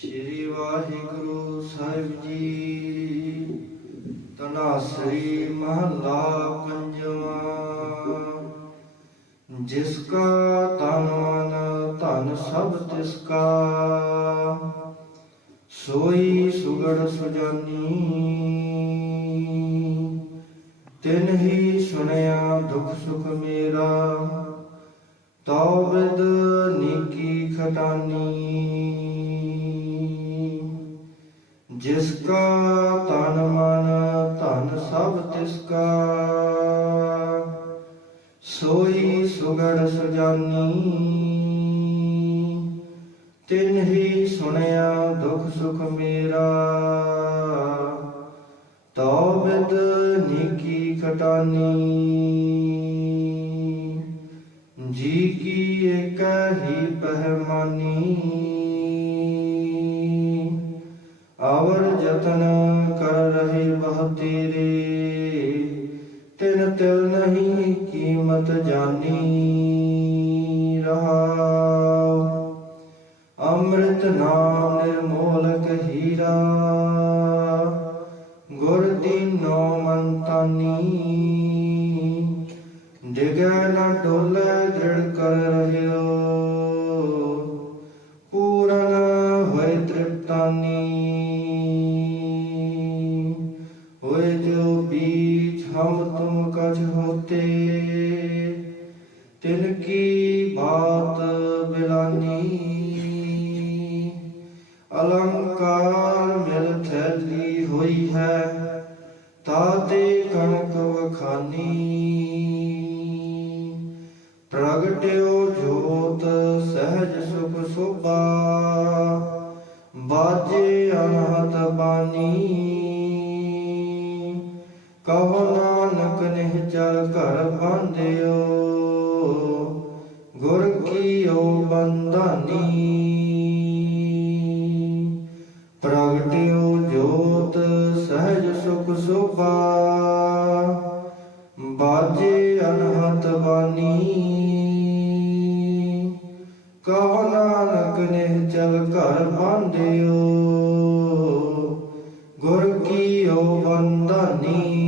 ਸ੍ਰੀ ਵਾਹਿਗੁਰੂ ਸਾਹਿਬ ਜੀ। ਤਨਾਸਰੀ ਮਹੱਲਾ ਪੰਜਵਾਂ। ਜਿਸ ਕਾ ਤਨ ਮਨ, ਧਨ ਸਭ ਤਿਸ ਕਾ। ਸੋਈ ਸੁਗੜ ਸੁਜਾਨੀ। ਤਿਨ ਹੀ ਸੁਣਿਆ ਦੁਖ ਸੁਖ ਮੇਰਾ। ਤਉ ਵਿਦ ਨੀਕੀ ਖਟਾਨੀ। ਜਿਸ ਕਾ ਤਨ ਮਨ, ਧਨ ਸਭ ਤਿਸ ਕਾ। ਸੋਈ ਸੁਗੜ ਸੁਜਾਨੀ, ਤਿਨ ਹੀ ਸੁਣਿਆ ਦੁਖ ਸੁਖ ਮੇਰਾ। ਤਉ ਵਿਦ ਨੀਕੀ ਖਟਾਨੀ, ਜੀ ਕੀ ਏਕ ਹੀ ਪਹਿਮਾਨੀ। ਤੇਰੇ ਤਿਨ ਤਿਲ ਨਹੀਂ, ਕੀਮਤ ਜਾਣੀ ਰਹਾਉ ਅੰਮ੍ਰਿਤ ਨਾਮ ਨਿਰਮੋਲਕ ਹੀਰਾ। ਗੁਰ ਦੀਨੋ ਮੰਤਾਨੀ ਡਿਗੈ ਨਾ ਡੋਲੇ, ਦ੍ਰਿੜ ਕਰ ਰਹਿਓ। ਤੁਮ ਹੋਤੇ। ਤਿਨ ਕੀ ਬਾਤ ਬਿਲਾਨੀ। ਅਲੰਕਾਰ ਮਿਲ ਥੈਲੀ ਹੋਈ ਹੈ ਤਾਤੇ ਕਣਕ ਵਖਾਨੀ। ਪ੍ਰਗਟਿਓ ਜੋਤ ਸਹਿਜ ਸੁਖ ਸੋਭਾ, ਬਾਜੇ ਅਨਹਤ ਬਾਣੀ ਕਹੋ ਨਾ ਨਿਹਚਲ ਘਰ ਬਾਂਧਿਓ ਗੁਰ ਕੀਓ ਬੰਦਾਨੀ ਪ੍ਰਗਟਿਓ ਜੋਤ ਸਹਿਜ ਸੁਖ ਸੁਭਾ ਬਾਜੇ ਅਨਹਤ ਬਾਣੀ ਕਹੋ ਨਾਨਕ ਨੇ ਚਲ ਘਰ ਬਾਂਧਿਓ ਗੁਰ ਕੀਓ ਬੰਦਾਨੀ